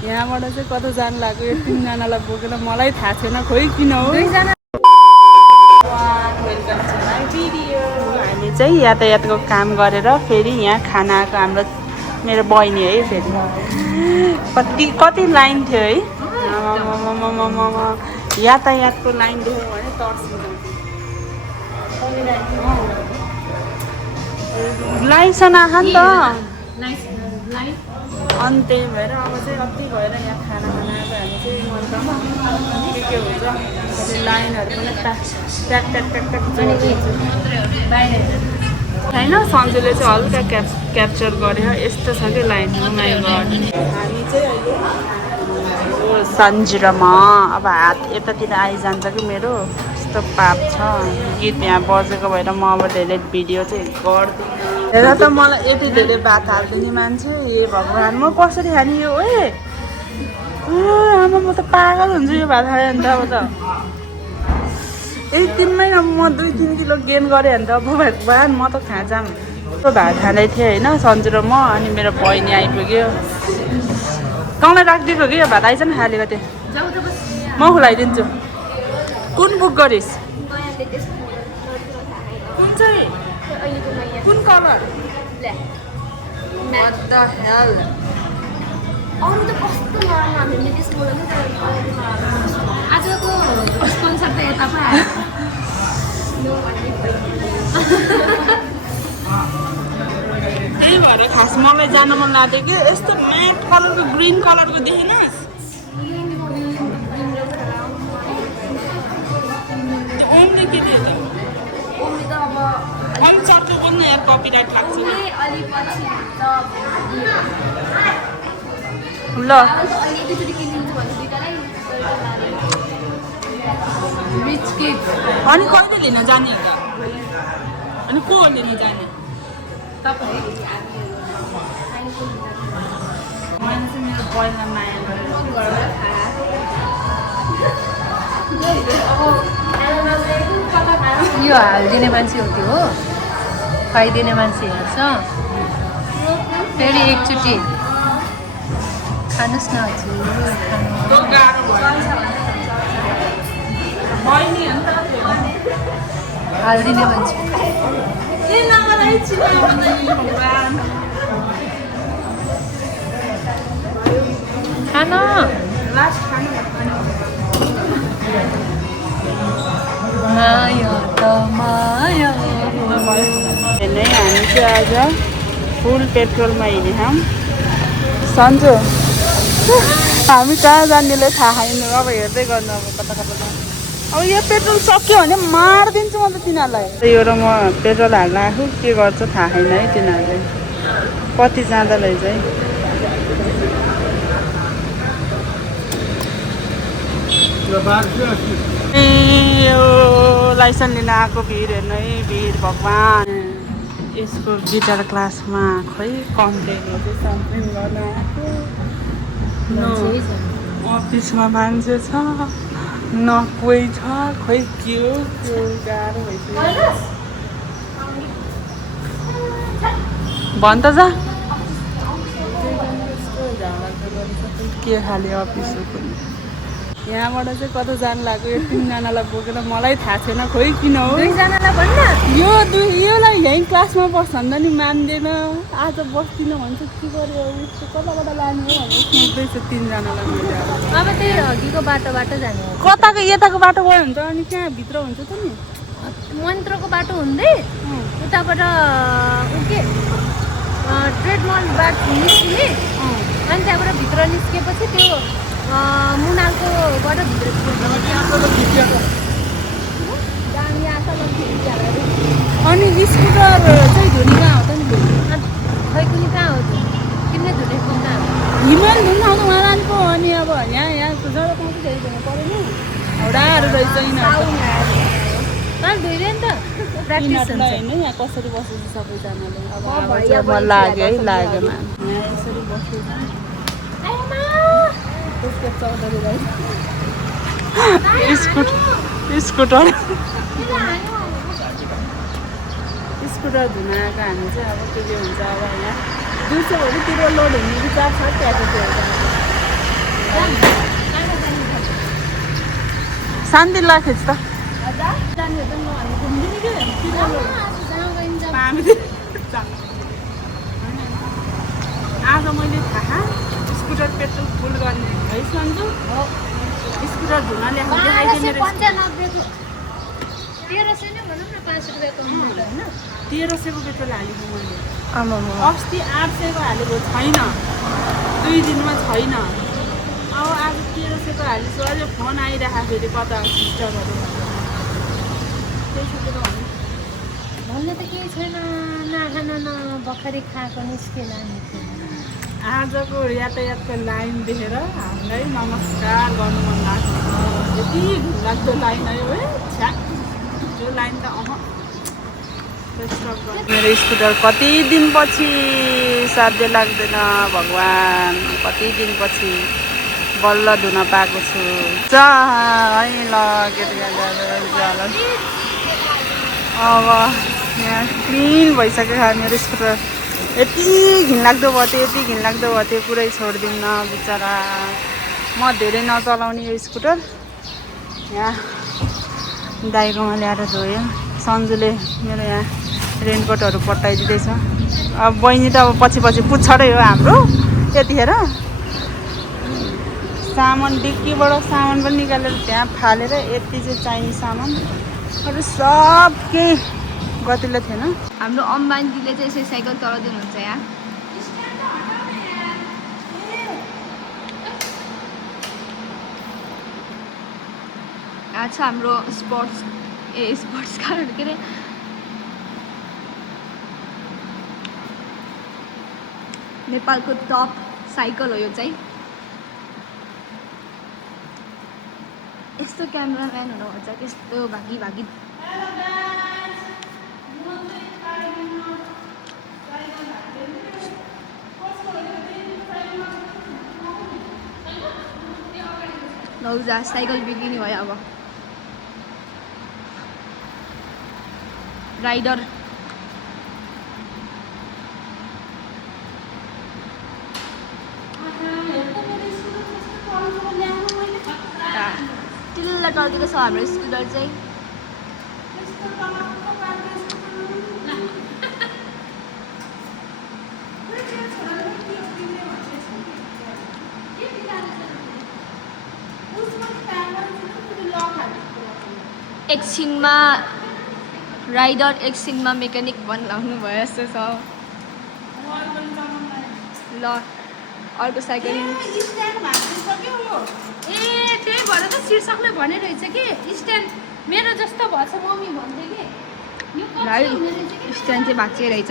यहाँबाट चाहिँ कता जानु लाग्यो यो तीनजनालाई बोकेर मलाई थाहा छैन खोइ किन हो। हामी चाहिँ यातायातको काम गरेर फेरि यहाँ खानाको हाम्रो मेरो बहिनी है फेरि कति लाइन थियो है यातायातको लाइन देख्यो भने तर्सिन्छ। लाइसन आख नि त अनि त्यही भएर अब चाहिँ अति भएर यहाँ खाना खाना आएको हामी चाहिँ मन्त्रमा के हुन्छ लाइनहरू पनि ट्याक ट्याक ट्याक ट्याक होइन सन्जुले चाहिँ हल्का क्याप्चर गर्यो यस्तो छ कि लाइन माइ गड। हामी चाहिँ अहिले सन्जु र म अब हात यतातिर आइजान्छ कि मेरो यस्तो पाप छ गीत यहाँ बजेको भएर म अब धेरै भिडियो चाहिँ गर्दिनँ। हेर त मलाई यति धेरै भात हालिदिने मान्छे ए भगवान् म कसरी खाने यो ए आमा म त पागल हुन्छु यो भात खायो भने त अब त एक दिनमै अब म 2-3 किलो गेन गरेँ भने त अब भगवान् म त कहाँ जाम। भात खाँदै थिएँ होइन सन्जु र म अनि मेरो बहिनी आइपुग्यो तँलाई राखिदिएको कि यो भात आइज न खालेको थिएँ म खुलाइदिन्छु। कुन बुक गरिस् कुन चाहिँ कुन कलर अरू त कस्तो नराम्रो हामीले त्यसबाट आजको स्पोन्सर त यता पो आयो। त्यही भएर खास मलाई जान मन लाग्यो कि यस्तो म्याट कलरको ग्रिन कलरको देखिनस् ओम्ने के थियो त अलि चट्टो बोल्नु यार कपिराइट लाग्छ ल अनि कहिले लिन जाने त अनि को लिन जाने मैले चाहिँ मेरो बहिनीलाई माया यो हालिदिने मान्छे हो त्यो हो खुवाइदिने मान्छे हेर्छ फेरि एकचोटि खानुहोस् न हजुर हालिदिने मान्छे खाना माया त माया नै हामी चाहिँ आज फुल पेट्रोलमा हिँड्यौँ सन्जु हामी कहाँ जानेलाई थाहा छैन अब हेर्दै गर्नु अब कता कता अब यो पेट्रोल सक्यो भने मारिदिन्छु म त तिनीहरूलाई यो र म पेट्रोल हाल्न आएको के गर्छ थाहा छैन है तिनीहरूले कति जाँदा रहेछ है यो लाइसेन्स लिन आएको भिड हेर्नु है भिड भगवान् यसको गिटार क्लासमा खोइ कम्प्लेनहरू कम्प्लेन गर्न आएको अफिसमा मान्छे छ न कोही छ खोइ के हो त्यो गाह्रो भइसक्यो भन त जा के खाले अफिस हो पनि यहाँबाट चाहिँ कता जानु लाग्यो यो तीनजनालाई बोकेर मलाई थाहा छैन खोइ किन हो दुईजनालाई भन्न योलाई यहीँ क्लासमा बस्छ भन्दा नि मान्दैन आज बस्दिनँ भन्छ के गर्यो कताबाट लाने हो भनेर सोच्दैछु तीनजनालाई मैले अब त्यही अघिको बाटोबाट जाने हो कताको यताको बाटो गयो भने त अनि कहाँ भित्र हुन्छ त नि मन्त्रको बाटो हुँदै उताबाट के ट्रेड मलबाट निस्किने अनि त्यहाँबाट भित्र निस्केपछि त्यो मुनालकोबाट भित्र अनि स्कुटर चाहिँ धुने कहाँ हो त नि खै कुनै कहाँ हो त्यो किन्ने धुने कहाँ हो हिमाल धुन आउँदा उहाँ लानु पो अनि अब यहाँको जग्गा पाउँछ धेरै धुनु पऱ्यो नि हाउडाहरू रहेछ यिनीहरू तर धुइरहे नि त प्र्याक्टिस हुन्छ होइन यहाँ कसरी बसेको सबैजनाले अब मन लाग्यो है लागेन यहाँ यसरी बसेको स्कुटर धुन आएको हामी चाहिँ अब के हुन्छ अब यहाँ 200 तिर लोड हुने विचार छ त्यहाँको शान्तिला खिच्छ त आज मैले थाहा स्कुटर पेट्रोल फुल गर्ने है सन्जु स्कुटर धुन ल्याएको देखाइदिने 1300 नै भनौँ न 5 रुपियाँको मूल्य होइन 1300 को पेट्रोल हालेको मैले आमामा अस्ति 800 को हालेको छैन 2 दिनमा छैन अब आज 1300 को हालिसु अझै फोन आइरहेको फेरि कता सिस्टरहरू त्यही सोचेर भन्नु भन्ने त केही छैन नखान न भर्खरै खाएको निस्केन नि आजको यातायातको लाइन देखेर हामीलाई नमस्कार गर्नु मन लाग्छ यति घिनलाग्दो लाइन आयो है छ्या त्यो लाइन त मेरो स्कुटर कति दिनपछि साध्य लाग्दैन भगवान् कति दिनपछि बल्ल धुन पाएको छु है ल केटाकेटा अब यहाँ क्लिन भइसक्यो मेरो स्कुटर यति घिनलाग्दो भयो त्यो पुरै छोडिदिन्न बिचरा म धेरै नचलाउने यो स्कुटर यहाँ दाइकोमा ल्याएर धोयो सन्जुले मेरो यहाँ रेनकोटहरू पट्टाइदिँदैछ अब बहिनी त अब पछि पुच्छरै हो हाम्रो त्यतिखेर सामान डिक्कीबाट सामान पनि निकालेर त्यहाँ फालेर यति चाहिँ चाहिने सामानहरू सब केही गतिलो थिएन हाम्रो अम्बानीजीले चाहिँ यसरी साइकल चलाउँदिनुहुन्छ यहाँ यहाँ छ हाम्रो स्पोर्ट्स कारहरू के अरे नेपालको टप साइकल हो यो चाहिँ यस्तो क्यामेराम्यान हुनुहुन्छ त्यस्तो भागी लौजा साइकल बिग्रिने भयो अब राइडर चिल्ला टर्केको छ हाम्रो स्कुटर चाहिँ एकछिनमा राइडर एकछिनमा मेकानिक बनाउनु भयो जस्तो छ ल अर्को साइकल ए त्यही भएर त शीर्षकले भनेरहेछ कि स्ट्यान्ड मेरो जस्तो भएछ मम्मी भन्थे कि स्ट्यान्ड चाहिँ भाँचिरहेछ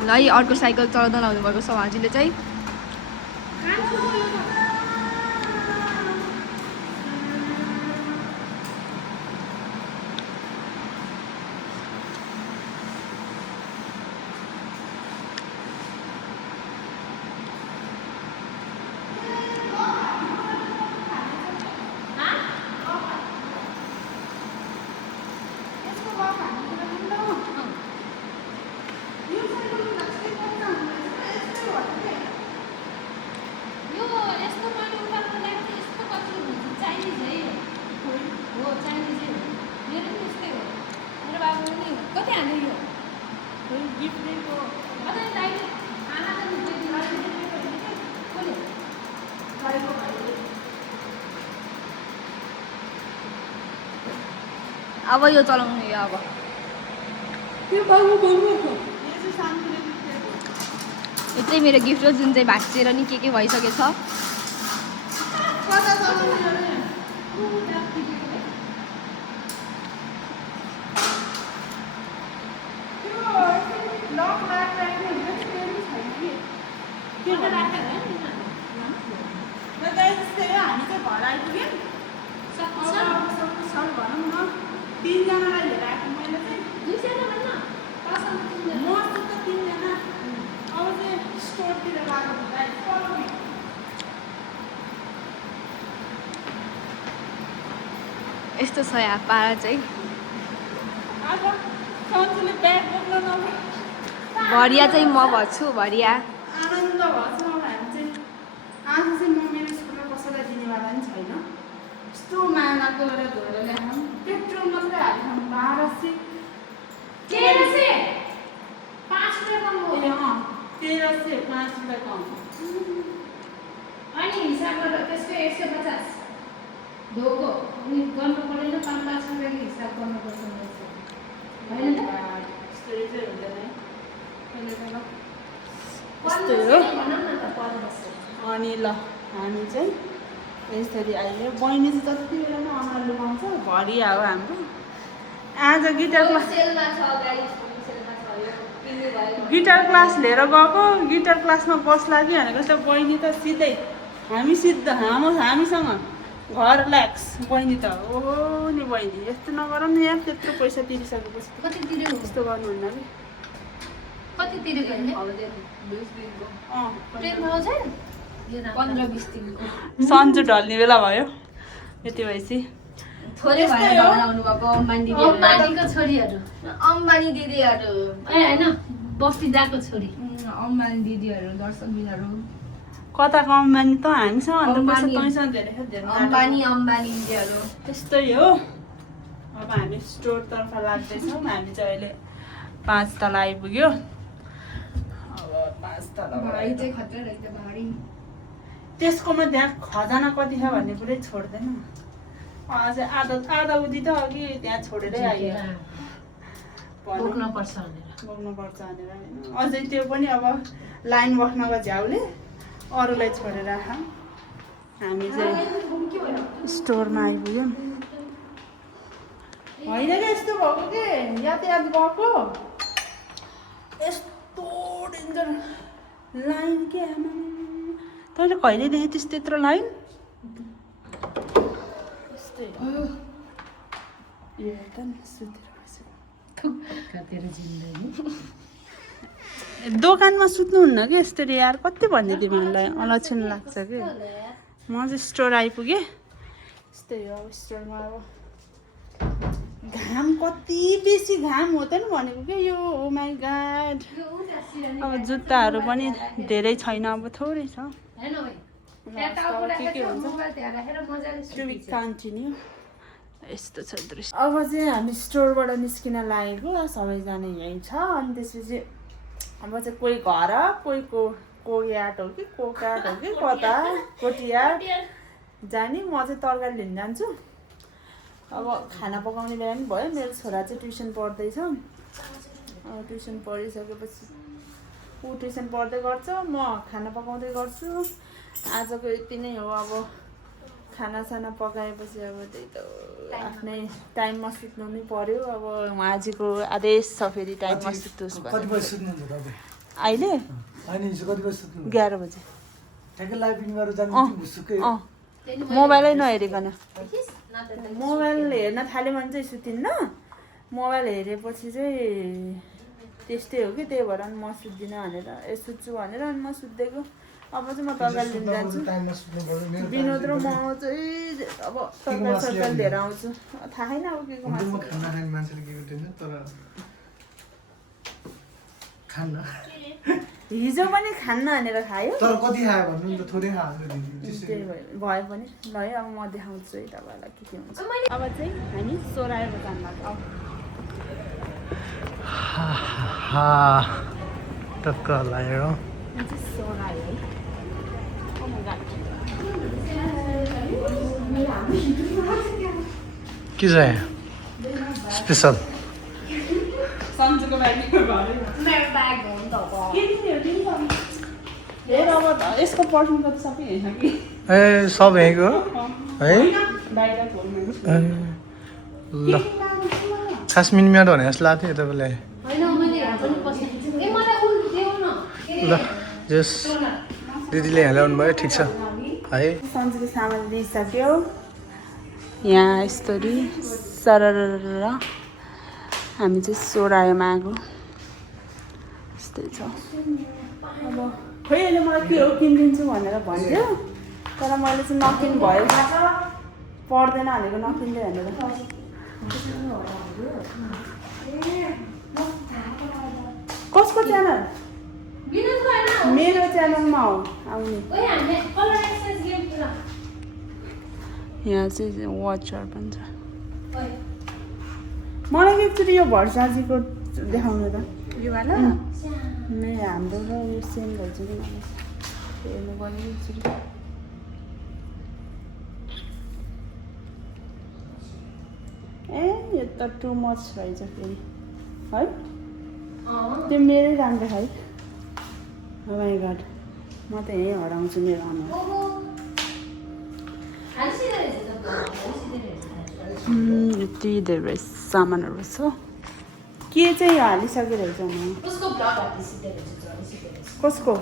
ल है अर्को साइकल चलाउँदा लाउनु भएको छ हजुरले चाहिँ अब यो चलाउनु यो अब यो चाहिँ मेरो गिफ्ट हो जुन चाहिँ भाँचिएर नि के भइसकेछ तीनजनालाई लिएर आएको मैले चाहिँ मस्त त तीनजना अब चाहिँ स्टोरतिर गएको यस्तो छ यहाँ पारा चाहिँ आज सन्जुले ब्याग बोक्न नभए भरिया चाहिँ म भन्छु भरिया आनन्द भएको छ अब हामी चाहिँ आज चाहिँ म मेरो स्कुलमा कसैलाई दिनेवाला पनि छैन यस्तो मालाको एउटा धोएर ल्याउँ पेट्रोल मात्रै हाल्छौँ 1200 5 रुपियाँ कम हो 1300 5 रुपियाँ कम अनि हिसाब गरेर त्यसको 150 धोको अनि गर्नु परेन 5-5 रुपियाँको हिसाब गर्नुपर्छ होइन त यस्तै चाहिँ हुँदैन है यस्तै हो भनौँ न त पर्छ अनि ल हामी चाहिँ यसरी अहिले बहिनी चाहिँ जति बेला पनि अनुहार लुकाउँछ भरि आयो हाम्रो आज गिटार क्लास सेलमा छ गाइस सेलमा छ यो किन्नु भयो गिटार क्लास लिएर गएको गिटार क्लासमा बस्ला कि भनेको त बहिनी त सिधै हामी सिद्ध हामीसँग घर ल्याक्स बहिनी त ओहो नि बहिनी यस्तो नगर नि यार त्यत्रो पैसा तिरिसकेपछि कति तिर्यो यस्तो गर्नुहुन्न कि कति तिर्यो भने 10,000 15-20 दिनको सन्जु ढल्ने बेला भयो यति भएपछि थोरै भएर बनाउनु भएको अम्बानीको छोरीहरू अम्बानी दिदीहरू होइन बस्ती गएको छोरी अम्बानी दिदीहरू दर्शकबिनहरू कता कम्बानी त हामीसँग अन्त पैसा तैसँग धेरै अम्बानी दिदीहरू त्यस्तै हो अब हामी स्टोरतर्फ लाग्दैछौँ हामी चाहिँ अहिले 5 तला आइपुग्यो अब 5 तला भाइ चाहिँ खतरा रहेछ भारी त्यसकोमा त्यहाँ खजाना कति छ भन्ने कुरै छोड्दैन अझै आधा उदी त अघि त्यहाँ छोडेरै आयो बोक्नुपर्छ भनेर बोक्नुपर्छ भनेर होइन अझै त्यो पनि अब लाइन बस्नको झ्याउले अरूलाई छोडेर हामी चाहिँ स्टोरमा आइपुग्यौँ होइन क्या यस्तो भएको के यातायात गएको यस्तो डेन्जर लाइन के आमा तैँले कहिले देखेँ त्यस्तो यत्रो लाइन यस्तै हो यो त सुतेर तेरो जिन्दगी दोकानमा सुत्नुहुन्न कि यस्तरी यार कति भन्ने तिमीहरूलाई अलक्षण लाग्छ कि म चाहिँ स्टोर आइपुगेँ यस्तै हो अब स्टोरमा अब घाम कति बेसी घाम हो त नि भनेको क्या यो ओ माई गाड अब जुत्ताहरू पनि धेरै छैन अब थोरै छ के हुन्छ कन्टिन्यू यस्तो छ दृश्य अब चाहिँ हामी स्टोरबाट निस्किन लागेको सबैजना यहीँ छ अनि त्यसपछि अब चाहिँ कोही घर को याट हो कि कोकाट हो कि कता कोटियाट जाने म चाहिँ तरकारी लिन जान्छु अब खाना पकाउने बेला पनि भयो मेरो छोरा चाहिँ ट्युसन पढ्दैछ अब ट्युसन पढिसकेपछि ऊ ट्युसन पढ्दै गर्छ म खाना पकाउँदै गर्छु आजको यति नै हो अब खानासाना पकाएपछि अब त्यही त आफ्नै टाइममा सुत्नु नै पर्यो अब उहाँजीको आदेश छ फेरि टाइममा सुत्नुहोस् अहिले 11 बजे मोबाइलै नहेरिकन मोबाइल हेर्न थाल्यो भने चाहिँ सुतिन्न मोबाइल हेरेपछि चाहिँ त्यस्तै हो कि त्यही भएर म सुत्दिनँ भनेर सुत्छु भनेर अनि म सुत्दिएको अब चाहिँ म तरकारी लिन जान्छु विनोद र म चाहिँ अब तरकारी लिएर आउँछु थाहा छैन अब के को हिजो पनि खान्न भनेर खायो तर कति खायो भन्नु नि त थोरै खायो त्यही भए पनि ल है अब म देखाउँछु है तपाईँलाई के हुन्छ अब चाहिँ हामी सोराएको जान्दा टक्क लाग्यो सोरायो है के छ स्पेसल सन्जुको यसको पर्सन त सबै होइन कि ए सब यहीँको है ल खास मिनम्याट भने जस्तो लाग्थ्यो तपाईँलाई ल जस दिदीले यहाँ ल्याउनु भयो ठिक छ है सन्जुको सामान लिइसक्यो यहाँ यस्तरी सरर हामी चाहिँ सोरायोमा आएको यस्तै छ अब खोइ अहिले मलाई के हो किनिदिन्छु भनेर भन्थ्यो तर मैले चाहिँ नकिन भयो पर्दैन भनेको नकिन्दै भनेर कसको च्यानल विनोदको होइन मेरो च्यानलमा हो आउने ओइ हामीले कलर एक्सचेन्ज गेम खेल यहाँ चाहिँ वाचर पनि छ ओइ मलाई एकचोटि यो भर्साजीको देखाउनु त यो वाला नै हाम्रो र यो सेम भन्छ कि हेर्नु पर्यो एकचोटि ए यो त टु मच रहेछ फेरि है त्यो मेरै राम्रो है माई गड म त यहीँ हराउँछु मेरो अनुहार ओहो हालिसिँदो रहेछ त यति धेरै सामानहरू छ के चाहिँ हालिसकेको रहेछ नि उसको ब्लग हालिसिँदो रहेछ झरिसिँदो रहेछ कसको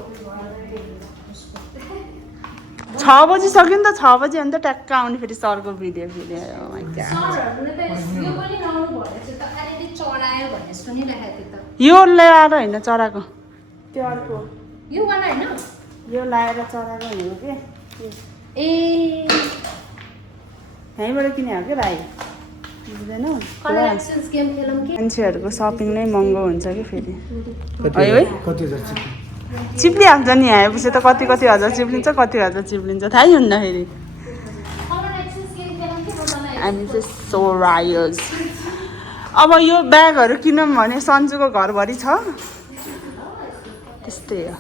6 बजी सक्यो नि त 6 बजी अन्त ट्याक्क आउने फेरि सरको भिडियो फेरि सरहरूले त यो पनि लाउनु भनेछ त अलिअलि चढायो भन्ने सुनिरहेको थियो त यो ल्याएर होइन चराको त्यो अर्को यो वाला होइन यो लाएर चराको भनेको के ए यहीँबाट किने हो क्या भाइ बुझ्दैन कलर एक्सचेन्ज गेम खेलौँ कि मान्छेहरूको सपिङ नै महँगो हुन्छ कि फेरि कति है कति हजार चिप्ली चिप्लिहाल्छ नि आएपछि त कति कति हजार चिप्लिन्छ कति हजार चिप्लिन्छ थाहै हुन्न फेरि कलर एक्सचेन्ज गेम खेलौँ कि बजालाई हामी चाहिँ सो रायर्स अब यो ब्यागहरू किनौँ भने सन्जुको घरभरि छ त्यस्तै हो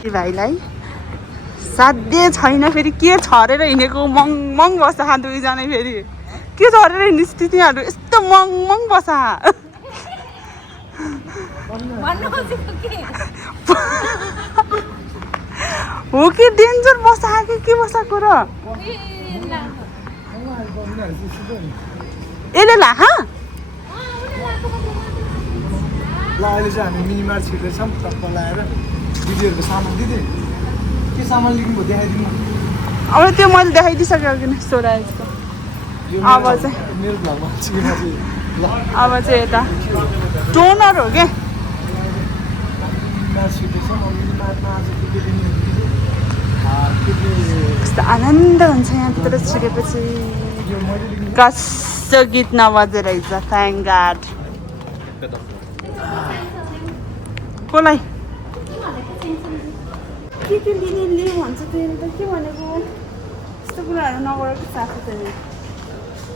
ती भाइलाई साध्य छैन फेरि के छरेर हिँडेको मङ मङ बसा दुईजना फेरि के छरेर हिँड्ने तिनीहरू यस्तो मङ मङ बसा हो कि डेन्जर बसा के बसाएको र यसले लाखा ल अहिले चाहिँ हामी मिनी मार्ट छिर्दैछौँ टक्क लगाएर दिदीहरूको सामान दिदी के सामान लिनुभयो देखाइदिनु अब त्यो मैले देखाइदिइसकेको किन सोरा जस्तो यो अब चाहिँ मेरो भ्लगमा चाहिँ ल अब चाहिँ यता टोनर हो क्या मार्ट छिर्दैछौँ मिनी मार्टमा आज के दिने कस्तो आनन्द हुन्छ यहाँभित्र छिरेपछि यो मैले लिनु कस्तो गीत नबजेर रहेछ थ्याङ्क गाड कसलाई के लिने लियो भन्छ त्यसले त के भनेको यस्तो कुराहरू नगरेको साथी त नि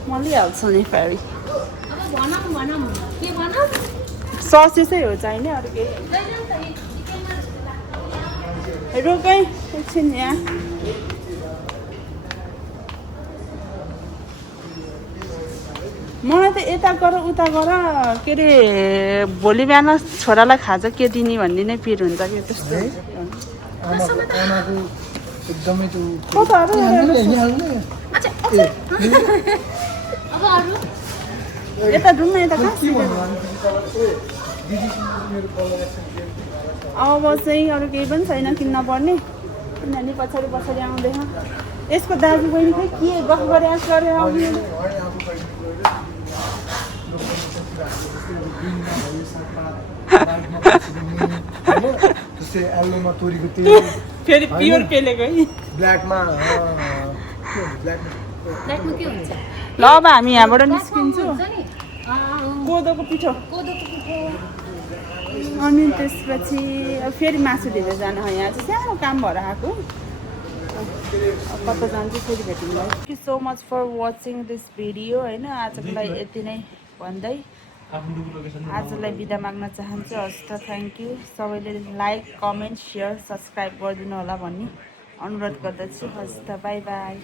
म लिइहाल्छु नि फेरि अब भनौँ के भनौँ ससेसै हो चाहिने अरू केही रोकै एकछिन यहाँ मलाई त यता गर उता गर के अरे भोलि बिहान छोरालाई खाजा के दिने भन्ने नै पिर हुन्छ कि त्यस्तो आमाको एकदमै त्यो कताहरू अब अरू यता जाउँ न यता कहाँ के भन्नु दिदीसँग मेरो कलर अब चाहिँ अरू केही पनि छैन किन्न पर्ने किनभने पछाडि पछाडि आउँदैन यसको दाजु बहिनी खै के गफ गरेर गरेर आउने जस्तै एल्लोमा तोरीको तेल फेरि प्योर पेलेको है ब्ल्याकमा लाइटमा के हुन्छ ल अब हामी यहाँबाट निस्किन्छौँ हुन्छ नि कोदोको पिठो कोदोको पिठो अनि त्यसपछि अब फेरि मासु लिँदै जानु हो यहाँ चाहिँ सानो काम भएर आएको कता जान्छु फेरि भेटिँदै thank you so much for watching this video होइन आजको लागि यति नै भन्दै आजलाई बिदा माग्न चाहन्छु हस् त थ्याङ्क यू सबैले लाइक कमेन्ट सेयर सब्सक्राइब गरिदिनु होला भन्ने अनुरोध गर्दछु हस् त बाई बाई